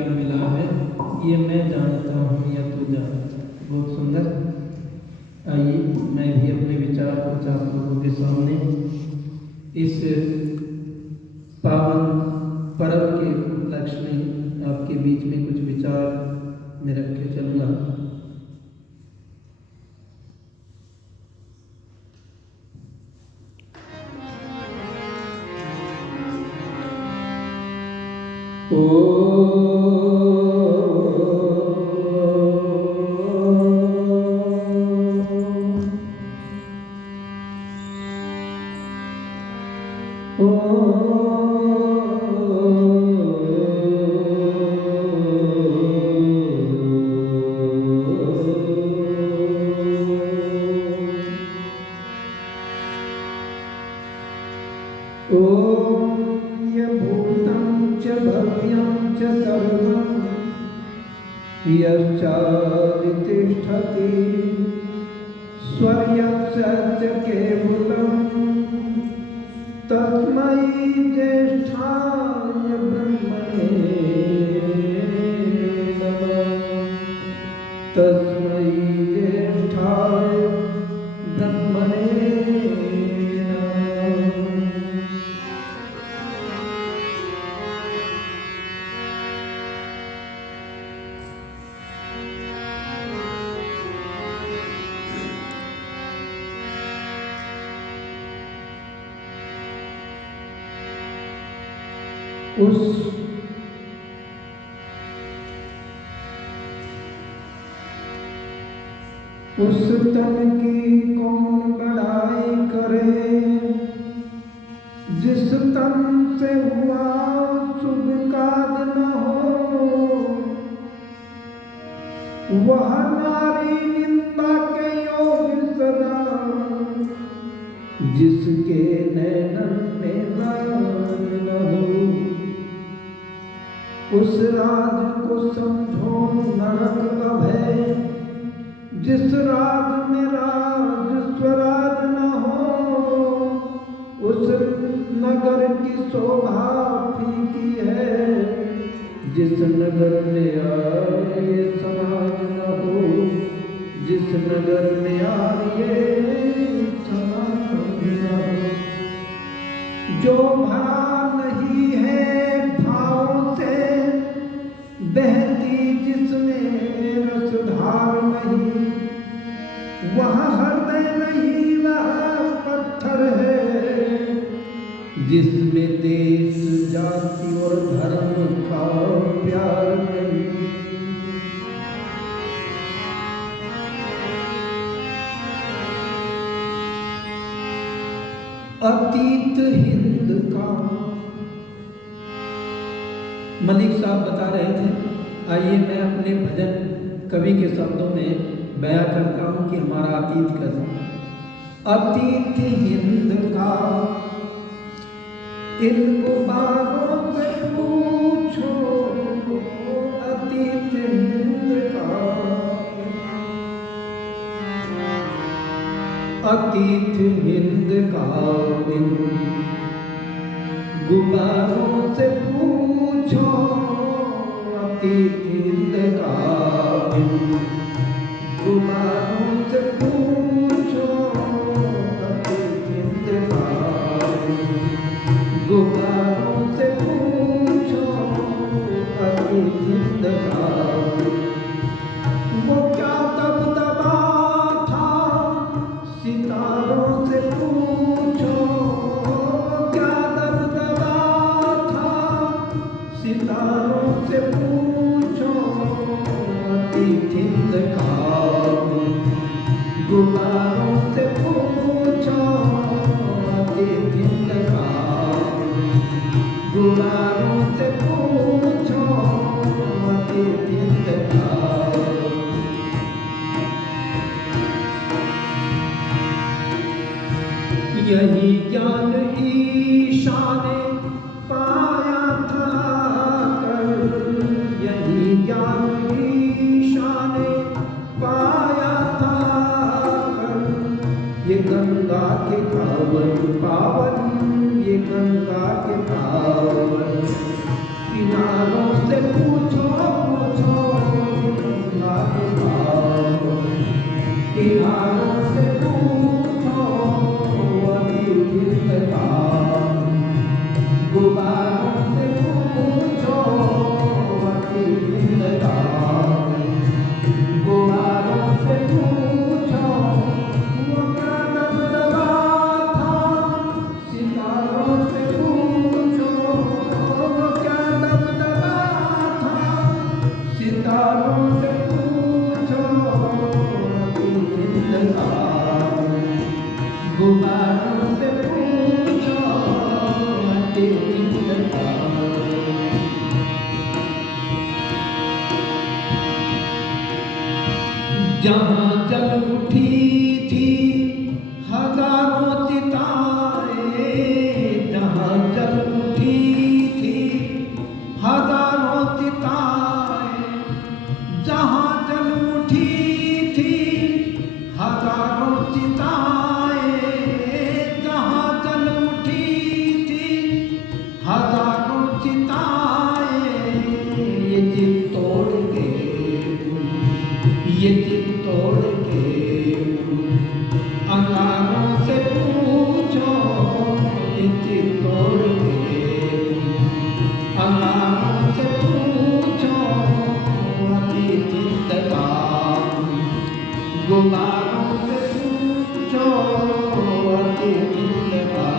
क्या मिला है, ये मैं जानता हूँ या तू जानता है। बहुत सुंदर। आइए मैं भी अपने विचार कुछ आप लोगों के सामने इस पावन पर्व के उपलक्ष्य में आपके बीच में कुछ विचार में रख के चलूँगा। यश्चादितिष्ठति स्वर्यस्य केवलं तस्मै ज्येष्ठाय ब्रह्मणे नमः। तस्मै ज्येष्ठाय ब्रह्मणे उस तन की कौन बड़ाई करे, जिस तन से हुआ शुभ काज न हो। वह नारी निंदा के योग सदा, जिसके नैनन में दान न हो। उस राज को समझो नरक अभय, जिस राज में राज स्वराज न हो। उस नगर की शोभा फीकी है, जिस नगर में आर्य समाज न हो। जिस नगर में आर्य समाज न हो। जो भरा नहीं है भावों से, बहती जिसमें रसधार नहीं। वह हृदय नहीं वह पत्थर है, जिसमें देश जाति और धर्म का प्यार नहीं। अतीत हिंद का मलिक साहब बता रहे थे। आइए मैं अपने भजन कवि के शब्दों में बयां करता हूं कि हमारा अतीत कैसा। अतीत हिंद का इन गुबारों से पूछो। अतीत हिंद का, अतीत हिंद का इन गुबारों से पूछो। अतीत हिंद का इन गुबारों से पूछो। अतीत हिंद का गुबारों से पूछो। अतीत हिंद का वो क्या दबदबा था, सितारों से पूछो। क्या दबदबा था, सितारों से पूछो। अतीत हिंद का गुबारों से पूछो। अतीत हिंद का गुबारों से पूछो। अतीत हिंद का यही ज्ञान ईशा ने पाया था कल। यही ज्ञान ईशा ने पाया था कल। ये गंगा के पावन पावन, ये गंगा के पावन किनारों से पूछो। किनारों से पूछो अतीत का, गुब्बारों से पूछो अतीत का, गुब्बारों से पूछो वो क्या दबदबा था, सितारों से पूछो वो क्या दबदबा था, सितारों से पूछो अतीत का, गुब्बारों से पूछो अतीत का। जहाँ जल उठी थी हजारों चिताएं, जहाँ जल उठी थी हजारों चिताएं, जहाँ जल उठी थी हजारों चिताएं, जहाँ जल उठी थी हजारों चिताएं, ये चित तोड़ के, ये चित तोड़ के अंगारों से पूछो, ये चित तोड़ के अंगारों से पूछो अतीत का, गुब्बारों से पूछो अतीत का।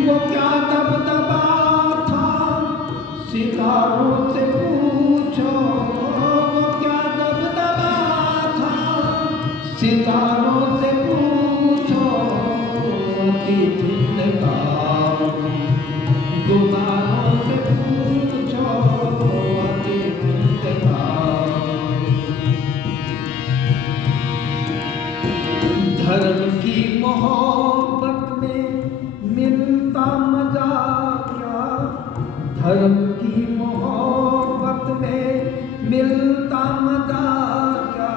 वो क्या दबदबा था, सितारों से पूछो वो क्या दबदबा था, सितारों से पूछो अतीत का, गुब्बारों से पूछो अतीत का। धर्म की मोहब्बत में मिलता मजा क्या, धर्म की मोहब्बत में मिलता मजा क्या,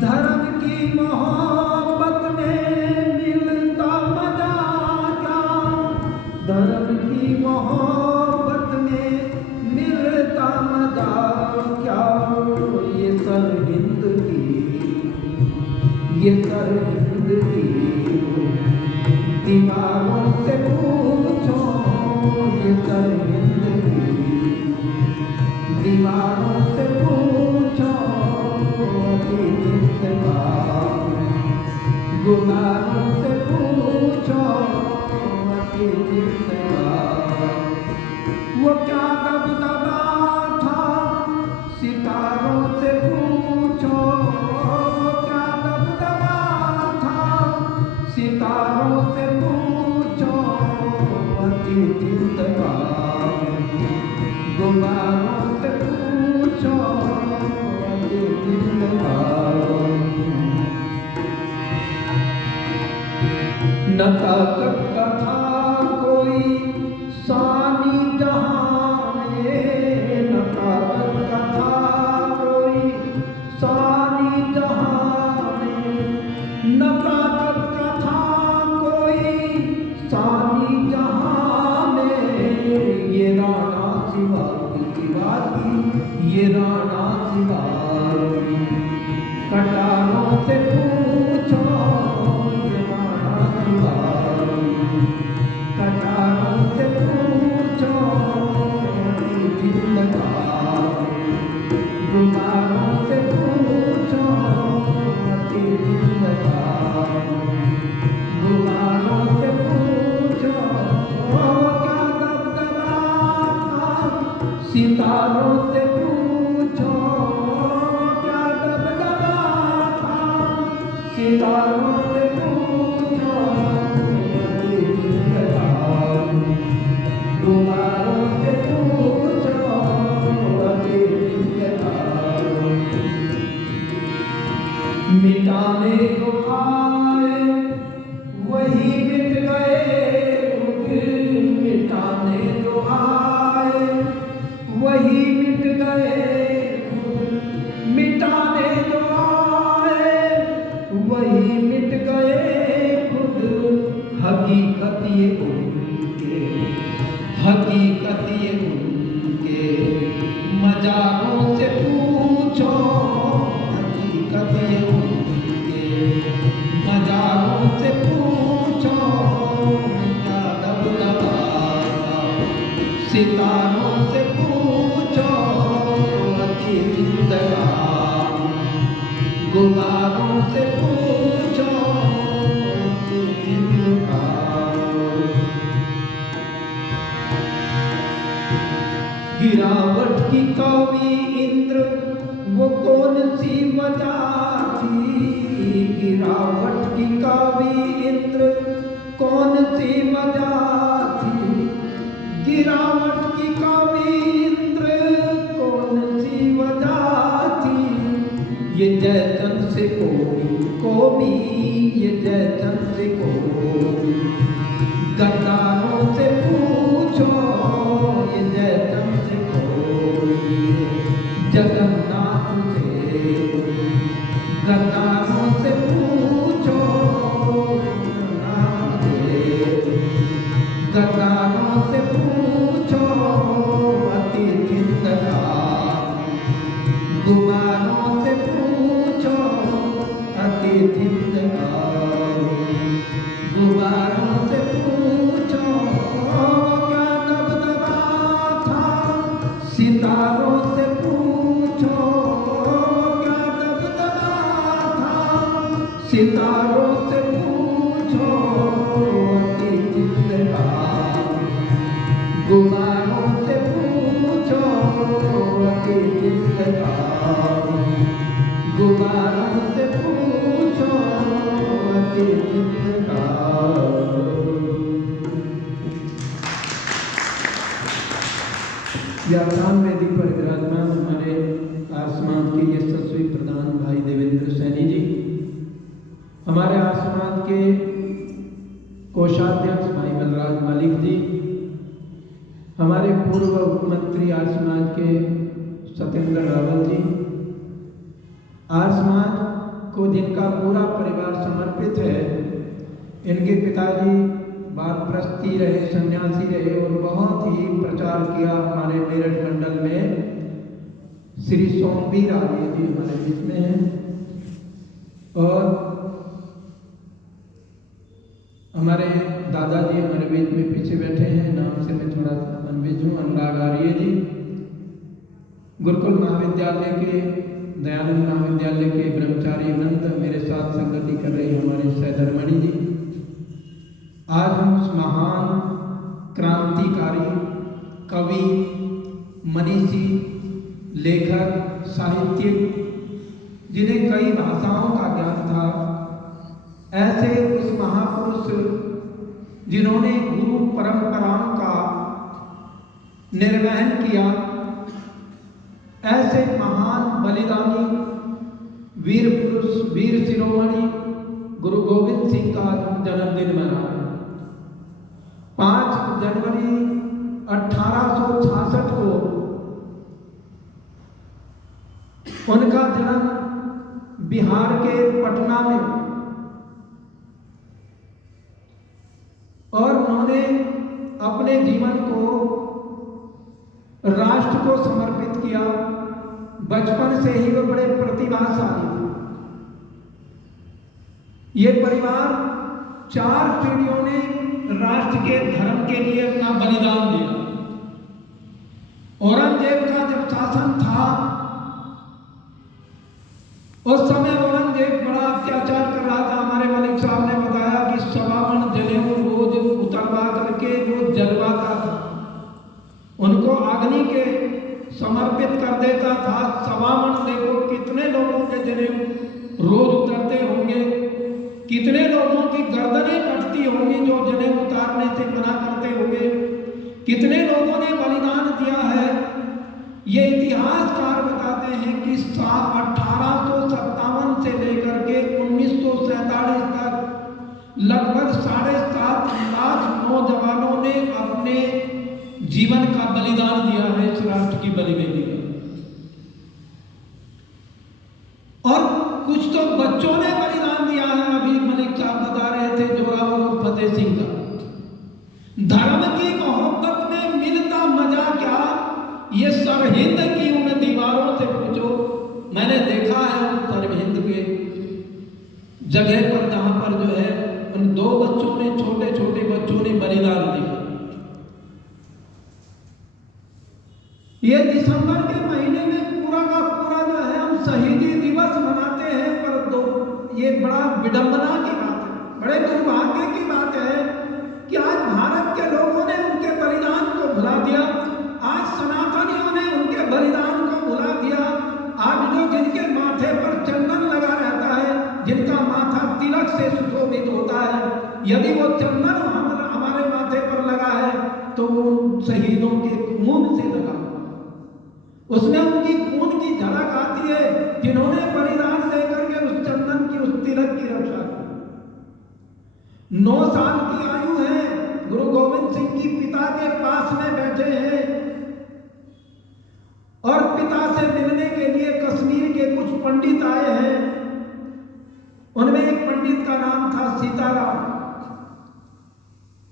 धर्म की मोहब्बत में मिलता मजा क्या, धर्म की मोहब्बत में मिलता मजा क्या, ये सरहिंद की, ये सरहिंद की दीवारों से पूछो, ये सरहिंद की दीवारों से पूछो अतीत का, गुब्बारों से पूछो अतीत का। वो क्या दबदबा था, सितारों से पूछो वो क्या दबदबा था, सितारों से पूछो अतीत का, गुब्बारों से पूछो अतीत का। न ताकत का था कोई सानी जहां में, न ताकत का था कोई सानी जहां में, न ताकत का था कोई सानी जहां में, ये राणा शिवा की बाती, ये राणा शिवा की कटारों से पूछो, ये राणा शिवा की कटारों से पूछो अतीत का, गुब्बारों से पूछो अतीत का, गुब्बारों से पूछो वो क्या दबदबा था, सितारों से पूछो क्या दबदबा था, सितारों से पूछो अतीत का, गुब्बारों से पूछो अतीत का। मिटाने को आए वही मिट गए खुद, मिटाने को आए वही मिट गए खुद, मिटाने को आए वही मिट गए खुद, हकीकत ये उनके, हकीकत ये उनके मजारों से पूछो, हकीकत ये गुबारों से पूछो अति जिंदगानी, गुबारों से पूछो अति जिंदगानी। गिरावट की कवि इंद्र वो कौन सी वजह थी, गिरावट की कवि इंद्र कौन सी वजह थी, गिरावट की कवि इंद्र कौन सी वजह थी। ये जयचंद से कोमी ये जयचंद से कोमी, गद्दारों से पूछो ये जयचंद से कोमी, जगन्नाथ से गद्दारों से पूछो, गद्दारों से पूछो अति जिंदगानी, गुबारों से पूछो अति जिंदगानी, गुबारों से पूछो क्या दबदबा था, सितारों से पूछो क्या दबदबा था, सितारों से पूछो अति जिंदगानी, गुबारों से पूछो अति जिंदगानी, गुबारों से पूछो अति जिंदगानी। व्याख्यान वेदी पर विराजमान हमारे आसमान के यशस्वी प्रधान भाई देवेंद्र सैनी जी, हमारे आसमान के कोषाध्यक्ष भाई बलराज मलिक जी, हमारे पूर्व मुख्यमंत्री आसमान के सत्येंद्र रावल जी, आसमान को जिनका पूरा परिवार समर्पित है, इनके पिताजी वानप्रस्थी रहे, सन्यासी रहे और बहुत ही प्रचार किया हमारे मेरठ मंडल में। श्री सोमवीर आर्य जी हमारे बीच में हैं और हमारे दादाजी हमारे बीच में पीछे बैठे हैं, नाम से मैं थोड़ा अनभिज्ञ हूँ, अनुराग आर्य जी, गुरुकुल महाविद्यालय के दयानंद महाविद्यालय के ब्रह्मचारी वृंद मेरे साथ संगति कर रही हमारे सहधर्मणि जी। आज हम उस महान क्रांतिकारी कवि, मनीषी, लेखक, साहित्यिक, जिन्हें कई भाषाओं का ज्ञान था, ऐसे उस महापुरुष जिन्होंने गुरु परंपराओं का निर्वहन किया, ऐसे महान बलिदानी वीर पुरुष, वीर शिरोमणि गुरु गोविंद सिंह का जन्मदिन मना है। 5 जनवरी 1866 को उनका जन्म बिहार के पटना में, और उन्होंने अपने जीवन को राष्ट्र को समर्पित किया। बचपन से ही वो बड़े प्रतिभाशाली थे। ये परिवार 4 पीढ़ियों ने राष्ट्र के धर्म के लिए अपना बलिदान दिया। औरंगजेब का जब शासन था, उस समय औरंगजेब बड़ा अत्याचार कर रहा था। हमारे मलिक साहब ने बताया कि 1.25 मन जनेऊ रोज उतरवा करके वो जलवाता था, उनको अग्नि के समर्पित कर देता था। 1.25 मन देखो कितने लोगों के जनेऊ रोज उतरते होंगे, कितने लोगों की गर्दनें कटती होंगी जो जनेऊ उतारने से मना करते होंगे, कितने लोगों ने बलिदान दिया है। ये इतिहासकार बताते हैं कि 1857 से लेकर के 1947 तक लगभग 7.5 लाख नौजवानों ने अपने जीवन का बलिदान दिया है इस राष्ट्र की बलिवेदी पर। और कुछ तो बच्चों ने बलिदान दिया है। अभी मलिक साहब बता रहे थे जोरावर और फतेह सिंह का। धर्म की मोहब्बत में मिलता मजा क्या, ये सरहिंद की उन दीवारों से पूछो। मैंने देखा है उन सरहिंद के जगह पर जहां पर जो है उन 2 बच्चों ने, छोटे छोटे बच्चों ने बलिदान दिया। ये दिसंबर के महीने में पूरा का पूरा जो है हम शहीदी दिवस मनाते हैं, पर ये बड़ा विडंबना की बात है, बड़े दुर्भाग्य की बात है कि आज भारत के लोगों ने उनके बलिदान को भुला दिया, आज सनातनियों ने उनके बलिदान को भुला दिया। आज जो जिनके माथे पर चंदन लगा रहता है, जिनका माथा तिलक से सुशोभित होता है, यदि वो चंदन हमारे माथे पर लगा है तो वो शहीदों के खून से लगा, उसमें उनकी खून की झलक आती है, जिन्होंने बलिदान देकर के उस चंदन की, उस तिलक की रक्षा की। 9 साल की आयु है, गुरु गोविंद सिंह की पिता के पास में बैठे हैं और पिता से मिलने के लिए कश्मीर के कुछ पंडित आए हैं। उनमें एक पंडित का नाम था सीताराम।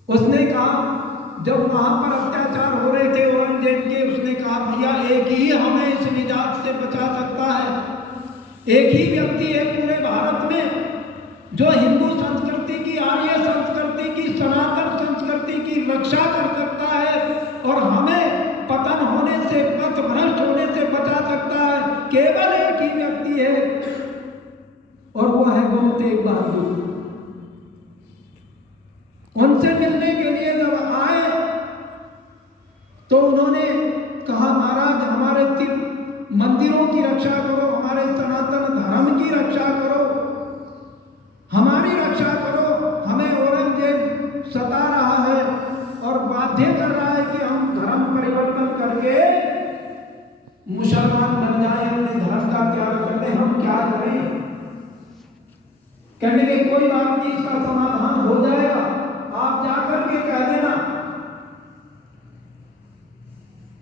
उसने कहा, जब वहां पर अत्याचार हो रहे थे औरंगजेब के, उसने कहा भैया एक ही हमें इस निजात से बचा सकता है, एक ही व्यक्ति है पूरे भारत में जो हिंदू संस्कृति की, आर्य संस्कृति की, सनातन संस्कृति की रक्षा कर सकता है और हमें पतन होने से, पथभ्रष्ट होने से बचा सकता है। केवल एक ही व्यक्ति है और वो है गुरु तेग बहादुर। उनसे मिलने के लिए जब आए तो उन्होंने कहा, महाराज हमारे मंदिरों की रक्षा करो, हमारे सनातन धर्म की रक्षा करो, हमारी रक्षा करो, हमें औरंगजेब सता रहा है और बाध्य कर रहा है कि हम धर्म परिवर्तन करके मुसलमान बन जाए, अपने धर्म का त्याग कर दें, हम क्या करें? कहने के कोई बात नहीं, इसका समाधान हो जाएगा, आप जाकर के कह देना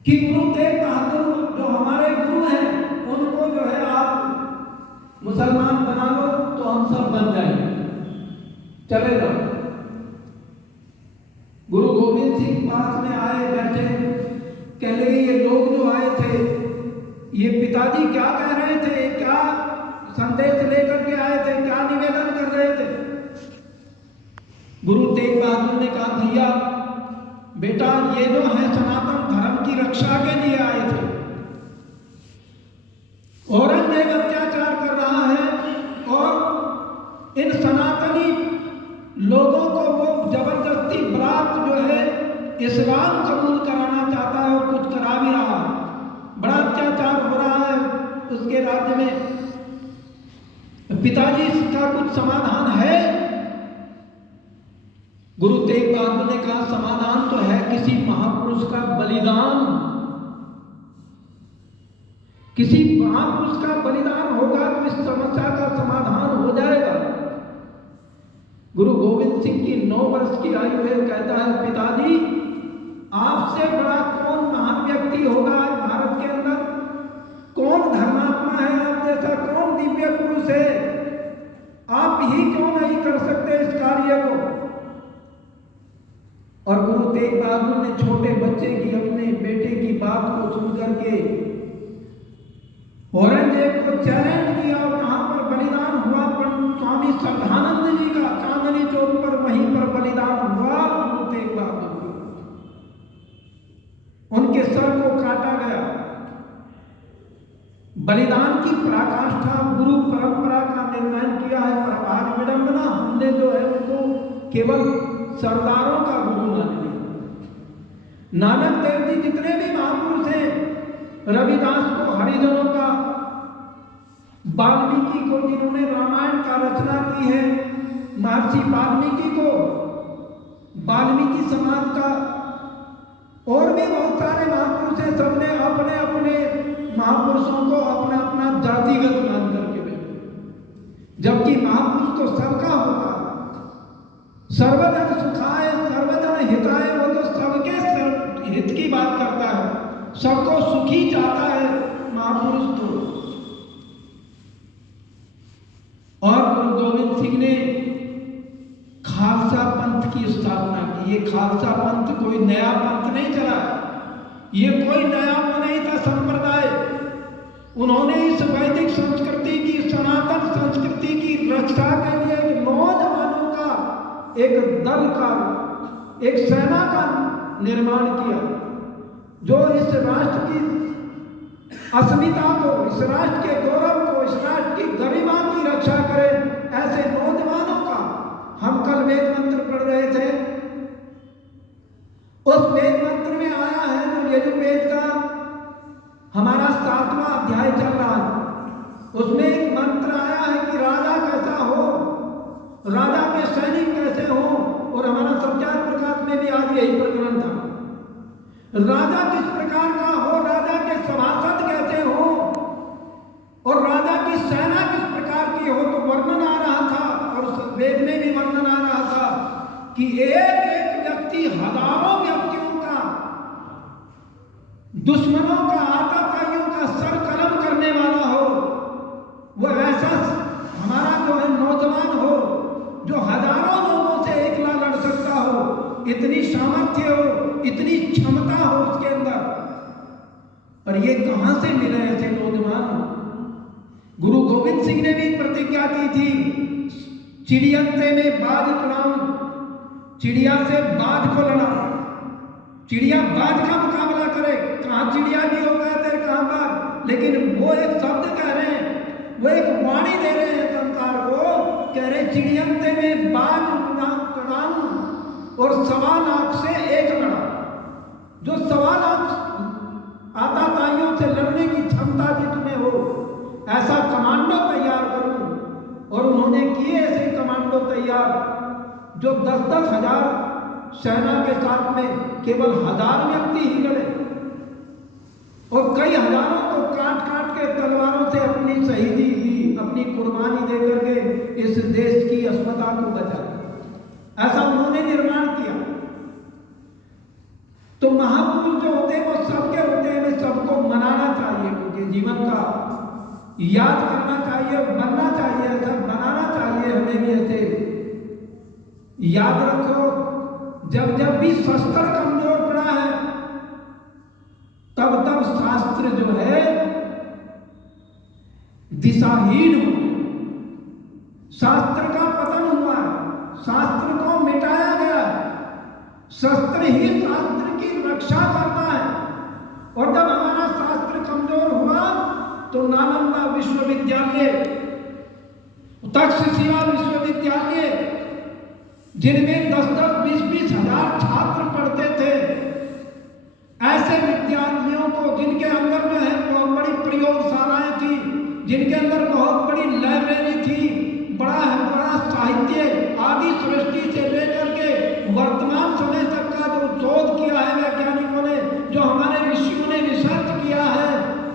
कि गुरु तेग बहादुर जो हमारे गुरु हैं उनको जो है आप मुसलमान बना लो तो हम सब बन जाएंगे, चले जाओ। गुरु गोविंद सिंह पास में आए, बैठे, कहने लगे ये लोग जो आए थे, ये पिताजी क्या कह रहे थे, क्या संदेश लेकर के आए थे, क्या निवेदन कर रहे थे? गुरु तेग बहादुर ने कहा, भैया बेटा ये जो है सनातन धर्म की रक्षा के लिए आए थे, औरंगजेब अत्याचार कर रहा है और इन सनातनी लोगों को वो जबरदस्ती बरात जो है इस्लाम कबूल कराना चाहता है और कुछ करा भी रहा है, बड़ा अत्याचार हो रहा है उसके राज्य में। पिताजी इसका कुछ समाधान है? गुरु तेग बहादुर ने कहा, समाधान तो है, किसी महापुरुष का बलिदान, किसी महापुरुष का बलिदान होगा तो इस समस्या का समाधान हो जाएगा। गुरु गोविंद सिंह की 9 वर्ष की आयु है, कहता है पिताजी आपसे बड़ा कौन महान व्यक्ति होगा आज भारत के अंदर, कौन धर्मात्मा है आप जैसा, कौन दिव्य पुरुष है, आप ही क्यों नहीं कर सकते इस कार्य को? और गुरु तेग बहादुर ने छोटे बच्चे की, अपने बेटे की बात को सुनकर के औरंगजेब को चैलेंज किया और वहां पर बलिदान हुआ। स्वामी श्रद्धानंद जी का चांदनी चौक पर वहीं पर बलिदान हुआ गुरु तेग बहादुर का, उनके सर को काटा गया। बलिदान की पराकाष्ठा गुरु परंपरा का निर्माण किया है, पर आज विडंबना, हमने जो है उनको केवल सरदारों का गुरु मान लिया। नानक देव जी जितने भी महापुरुष हैं, रविदास को हरिजनों का, वाल्मीकि को जिन्होंने रामायण का रचना की है, महर्षि वाल्मीकि को वाल्मीकि समाज का, और भी बहुत सारे महापुरुष हैं, सबने अपने अपने महापुरुषों को अपना अपना जातिगत मान करके बैठे, जबकि महापुरुष तो सबका होता है। सर्वजन सुखाय सर्वजन हिताय, वो तो सबके हित की बात करता है, सबको सुखी चाहता है महापुरुष तो। और गुरु गोविंद सिंह ने खालसा पंथ की स्थापना की। ये खालसा पंथ कोई नया पंथ नहीं चला, ये कोई नया वो नहीं था संप्रदाय। उन्होंने इस वैदिक संस्कृति की, सनातन संस्कृति की रक्षा के लिए नौजवानों का एक दल का, एक सेना का निर्माण किया। जो इस राष्ट्र की अस्मिता को, इस राष्ट्र के गौरव को, इस राष्ट्र की गरिमा की रक्षा करे, ऐसे नौजवानों का हम कल वेद मंत्र पढ़ रहे थे। उस वेद मंत्र में आया है जो यजुर्वेद का हमारा 7वां अध्याय चल रहा है, उसमें एक मंत्र आया है कि राजा कैसा हो, राजा के सैनिक कैसे हो। और हमारा सत्यार प्रकाश में भी आज यही प्रकरण था। राजा किस प्रकार का हो, राजा के सभासद कैसे हो और राजा की सेना किस प्रकार की हो। तो वर्णन आ रहा था और वेद में भी वर्णन आ रहा था कि एक एक व्यक्ति हजारों व्यक्तियों का, दुश्मनों का, आतताइयों का सर कलम करने वाला हो। वो ऐसा हमारा जो है नौजवान हो जो हजारों लोगों से एकला लड़ सकता हो, इतनी सामर्थ्य हो, इतनी क्षमता हो उसके अंदर। पर ये कहां से मिले ऐसे नौजवान? गुरु गोविंद सिंह ने भी प्रतिज्ञा की थी, चिड़ियंते में बाज चुनाऊं, चिड़िया से बाज को लड़ा। चिड़िया बाज का मुकाबला करे, कहां चिड़िया भी हो गए थे कहां बाज। लेकिन वो एक शब्द कह रहे हैं, वो एक वाणी दे रहे हैं संसार को, कह रहे चिड़ियंते में बाज चुनाऊं और 1.25 लाख से एक लड़ा। जो 1.25 लाख आतताइयों से लड़ने की क्षमता जिसमें हो, ऐसा कमांडो तैयार करूं। और उन्होंने किए ऐसे कमांडो तैयार जो 10-10 हजार सेना के साथ में केवल 1000 व्यक्ति ही लड़े और कई हजारों को काट काट के तलवारों से अपनी शहीदी दी, अपनी कुर्बानी दे करके इस देश की अस्मिता को बचाया। ऐसा उन्होंने निर्माण किया। तो महापुरुष जो होते हैं वो सबके होते हैं, सबको मनाना चाहिए, उनके जीवन का याद करना चाहिए, बनना चाहिए, ऐसा बनाना चाहिए। हमें भी ऐसे याद रखो, जब जब भी शस्त्र कमजोर पड़ा है तब तब शास्त्र जो है दिशाहीन हो, शास्त्र का पतन हुआ है, शास्त्र को मिटाया गया। शस्त्र ही शास्त्र की रक्षा करता है। और जब हमारा शास्त्र कमजोर हुआ तो नालंदा विश्वविद्यालय, तक्षशिला विश्वविद्यालय, जिनमें 10-10, 20-20 हजार छात्र पढ़ते थे, ऐसे विद्यालयों को जिनके अंदर जो है बहुत बड़ी प्रयोगशालाएं थी, जिनके अंदर बहुत बड़ी लाइब्रेरी थी, बड़ा साहित्य आदि सृष्टि से लेकर के वर्तमान समय तक का जो शोध किया है वैज्ञानिकों ने, जो हमारे ऋषियों ने रिसर्च किया है,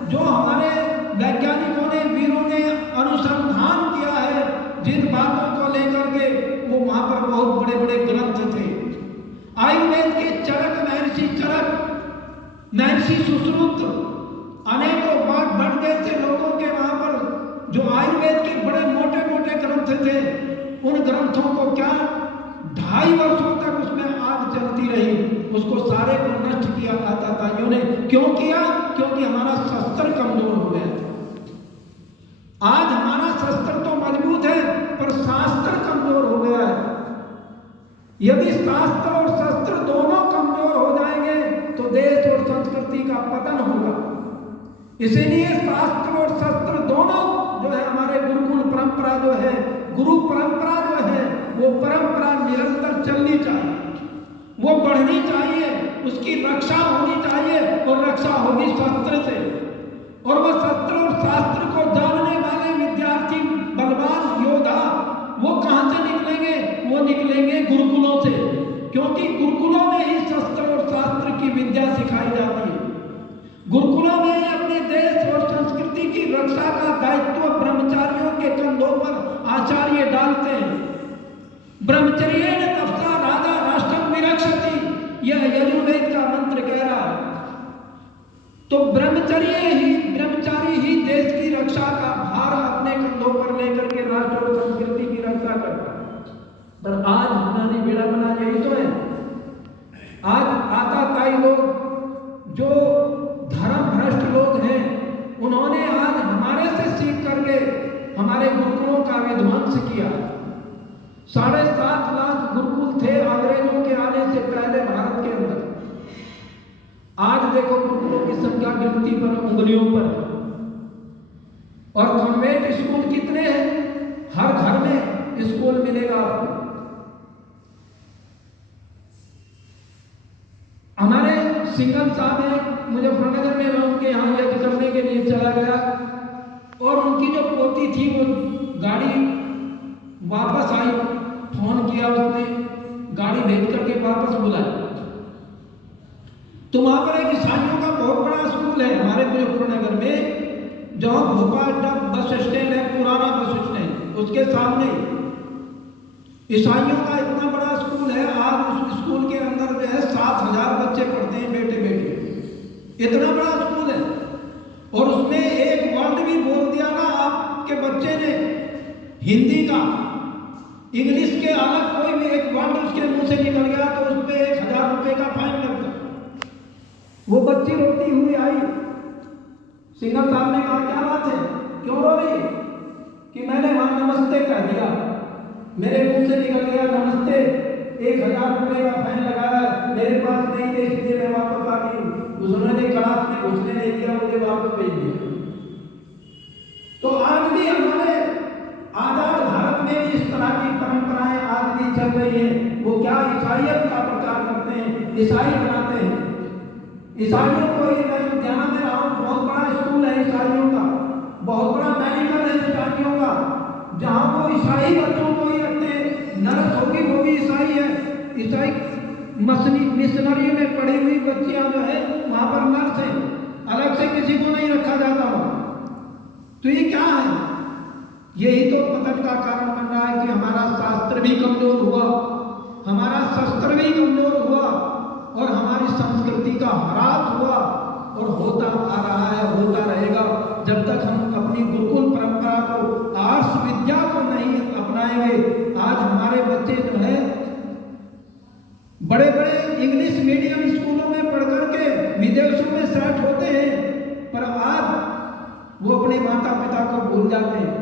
जो हमारे वैज्ञानिकों ने, वीरों ने अनुसंधान किया है जिन बातों को लेकर के, वो वहां पर बहुत बड़े बड़े ग्रंथ थे। आयुर्वेद के चरक, महर्षि चरक, महर्षि सुश्रुत, अनेकों बढ़ गए थे लोगों के वहां पर जो आयुर्वेद के बड़े मोटे मोटे ग्रंथ थे। उन ग्रंथों को क्या 2.5 वर्षों तक उसमें आग चलती रही, उसको सारे को नष्ट किया आतताइयों ने। क्यों किया? क्योंकि हमारा शस्त्र कमजोर हो गया था। आज हमारा शस्त्र तो मजबूत है पर शास्त्र कमजोर हो गया है। यदि शास्त्र और शस्त्र दोनों कमजोर हो जाएंगे तो देश और संस्कृति का पतन होगा। इसीलिए शास्त्र और शस्त्र दोनों जो है, हमारे गुरुकुल परंपरा जो है, गुरु परंपरा जो है, वो परंपरा निरंतर चलनी चाहिए, वो बढ़नी चाहिए, उसकी रक्षा होनी चाहिए। और रक्षा होगी शस्त्र से। और वह शस्त्र और शास्त्र को जानने वाले विद्यार्थी, बलवान योद्धा, वो कहां से निकलेंगे? वो निकलेंगे गुरुकुलों से, क्योंकि गुरुकुलों में ही शस्त्र और शास्त्र की विद्या सिखाई जाती है। गुरुकुलों में अपने देश और संस्कृति की रक्षा का दायित्व ब्रह्मचारियों के कंधों पर आचार्य डालते हैं। ब्रह्मचर्येण तपसा राजा राष्ट्रं विरक्षति, यह यजुर्वेद का मंत्र कह रहा है। तो ब्रह्मचारी ही देश की रक्षा का भार अपने कंधों पर लेकर के राष्ट्र और संस्कृति की रक्षा करता है। पर आज हमारी विडंबना यही तो है। आज आतताई लोग, जो धर्म भ्रष्ट लोग हैं, उन्होंने आज हमारे से सीख करके हमारे गुरुकुलों का विध्वंस किया। 7.5 लाख गुरुकुल थे अंग्रेजों के आने से पहले भारत के अंदर। आज देखो गुरुकुलों की संख्या गिनती पर उंगलियों पर है। और कॉन्वेंट स्कूल कितने हैं? हर घर में स्कूल मिलेगा आपको। हमारे सिंगल साहब हैं मुजफ्फरनगर में, मैं उनके यहाँ यज्ञ करने के लिए चला गया और उनकी जो पोती थी वो गाड़ी वापस आई, फोन किया उसने, गाड़ी भेज करके वापस बुलाई। तो वहां पर एक ईसाइयों का बहुत बड़ा स्कूल है हमारे मुजफ्फरनगर में, जहां भोपाल तक बस स्टैंड है, पुराना बस स्टैंड, उसके सामने ईसाइयों का इतना बड़ा स्कूल है। आज उस स्कूल के अंदर जो है 7,000 बच्चे पढ़ते हैं, बेटे बेटे, इतना बड़ा स्कूल है। और उसमें एक वर्ड भी बोल दिया ना आपके बच्चे ने हिंदी का, इंग्लिश के अलग कोई भी एक वर्ड उसके मुंह से निकल गया तो उस पर 1,000 रुपए का फाइन लगता। वो बच्ची रोती हुई आई, सिंगर साहब ने कहा क्या बात है, क्यों रो रही? कि मैंने वहां नमस्ते कह दिया, मेरे मुंह से निकल गया नमस्ते, 1,000 रुपए का फाइन लगाया, मेरे पास नहीं थे इसलिए मैं वापस आ गई। उन्होंने क्लास में घुसने नहीं दिया, मुझे वापस भेज दिया। तो आज भी हमारे आजाद भारत में भी इस तरह की परंपराएं आज भी चल रही है। वो क्या ईसाइयत का प्रचार करते हैं, ईसाई बनाते हैं। ईसाइयों को ही मैं ध्यान दे रहा हूँ, बहुत बड़ा स्कूल है ईसाइयों का, बहुत बड़ा मेडिकल है ईसाइयों का, जहाँ वो ईसाई बच्चों को ही रखते हैं। नर्स होगी वो भी ईसाई है, ईसाई मिशनरी में पढ़ी हुई बच्चियां जो है वहां पर नर्स है, अलग से किसी को नहीं रखा जाता वहां। तो ये क्या है? यही तो पतन का कारण बन रहा है कि हमारा शास्त्र भी कमजोर हुआ, हमारा शस्त्र भी कमजोर हुआ और हमारी संस्कृति का ह्रास हुआ और होता आ रहा है, होता रहेगा जब तक हम अपनी गुरुकुल परंपरा को, आर्ष विद्या को नहीं अपनाएंगे। आज हमारे बच्चे जो है बड़े बड़े इंग्लिश मीडियम स्कूलों में पढ़ करके विदेशों में सेट होते हैं, पर आज वो अपने माता पिता को भूल जाते हैं।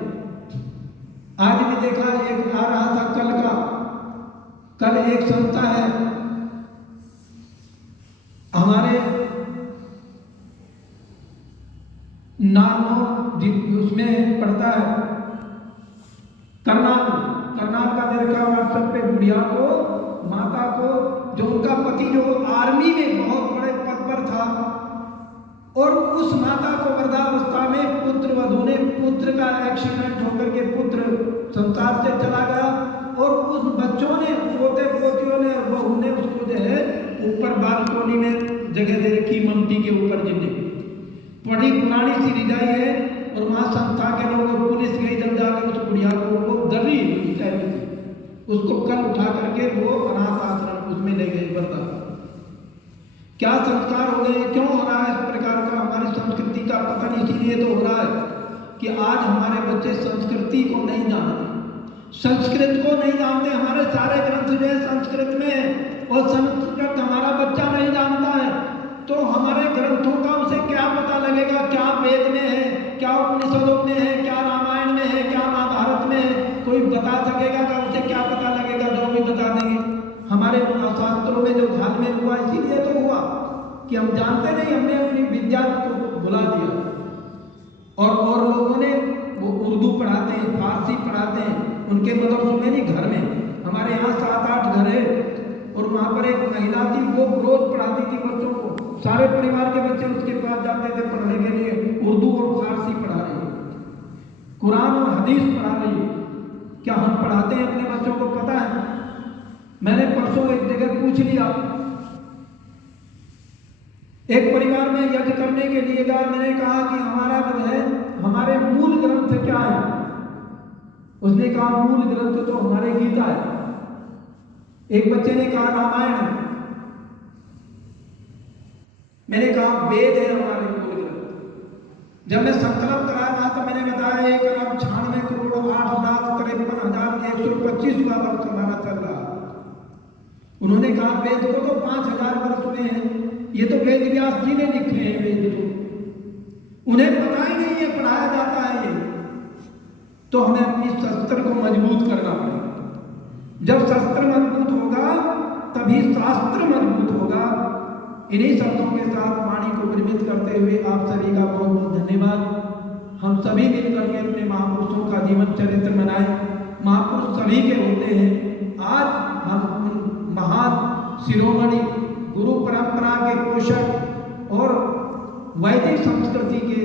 आज भी देखा, एक आ रहा था कल एक संस्था है हमारे नानो, उसमें पढ़ता है करनाल का देखा व्हाट्सएप पे बुढ़िया को, माता को, जो उनका पति जो आर्मी में बहुत बड़े पद पर था और उस माता को वृद्धावस्था में पुत्र वधू ने, पुत्र का एक्सीडेंट होकर के पुत्र संसार से चला गया और उस बच्चों ने, पोते पोतियों ने और बहू ने उसको जो है ऊपर बालकोनी में जगह दे रखी, ममती के ऊपर जिंदगी। बड़ी पुरानी सी रिजाई है और वहां संस्था के लोग, पुलिस गई जब जाके उस बुढ़िया को, वो दर्री उसको कल उठा करके वो अनाथ आश्रम उसमें ले गए। बता क्या संस्कार हो गए, क्यों हो रहा है इस प्रकार का? हमारी संस्कृति का पतन इसीलिए तो हो रहा है कि आज हमारे बच्चे संस्कृति को नहीं जानते, संस्कृत को नहीं जानते। हमारे सारे ग्रंथ जो है संस्कृत में है और संस्कृत हमारा बच्चा नहीं जानता है, तो हमारे ग्रंथों का उसे क्या पता लगेगा? क्या वेद में है, क्या उपनिषदों में है, क्या रामायण में है, क्या महाभारत में है? कोई बता सकेगा क्या? उसे क्या पता लगेगा? जो भी बता देंगे। हमारे शास्त्रों में जो घालमेल हुआ इसीलिए तो हुआ कि हम जानते नहीं, हमने अपनी विद्या को भुला दिया। और लोगों ने वो उर्दू पढ़ाते हैं, फारसी पढ़ाते हैं, उनके मदरसों में नहीं, घर में। हमारे यहाँ 7-8 घर है और वहाँ पर एक महिला थी, वो रोज पढ़ाती थी बच्चों को, सारे परिवार के बच्चे उसके पास जाते थे पढ़ने के लिए। उर्दू और फारसी पढ़ा रही है, कुरान और हदीस पढ़ा रही है। क्या हम पढ़ाते हैं अपने बच्चों को? पता है, मैंने परसों एक जगह पूछ लिया, एक परिवार में यज्ञ करने के लिए गया, मैंने कहा कि हमारा जो है, हमारे मूल ग्रंथ क्या है? उसने कहा मूल ग्रंथ तो हमारे गीता है। एक बच्चे ने कहा रामायण। मैंने कहा वेद है हमारे मूल ग्रंथ। जब मैं संकल्प करा रहा था, मैंने बताया 1,98,58,53,125 वर्ष हमारा चल रहा। उन्होंने कहा वेद को तो 5,000 वर्ष हुए हैं, ये तो वेद व्यास जी ने लिखे हैं वेद, तो उन्हें पता ही नहीं है, पढ़ाया जाता है ये। तो हमें अपनी शस्त्र को मजबूत करना पड़ेगा। जब शस्त्र मजबूत होगा तभी शास्त्र मजबूत होगा इन्हीं शब्दों के साथ वाणी को विरमित करते हुए आप सभी का बहुत बहुत धन्यवाद। हम सभी मिलकर के अपने महापुरुषों का जीवन चरित्र मनाएं। महापुरुष सभी के होते हैं। आज हम उन महान शिरोमणि गुरु परंपरा के पोषक और वैदिक संस्कृति के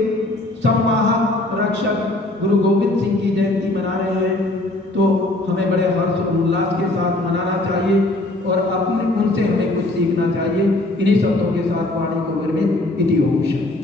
संवाहक रक्षक गुरु गोविंद सिंह की जयंती मना रहे हैं, तो हमें बड़े हर्ष उल्लास के साथ मनाना चाहिए और अपने उनसे हमें कुछ सीखना चाहिए। इन्हीं शब्दों के साथ वाणी को विरमित इति होश।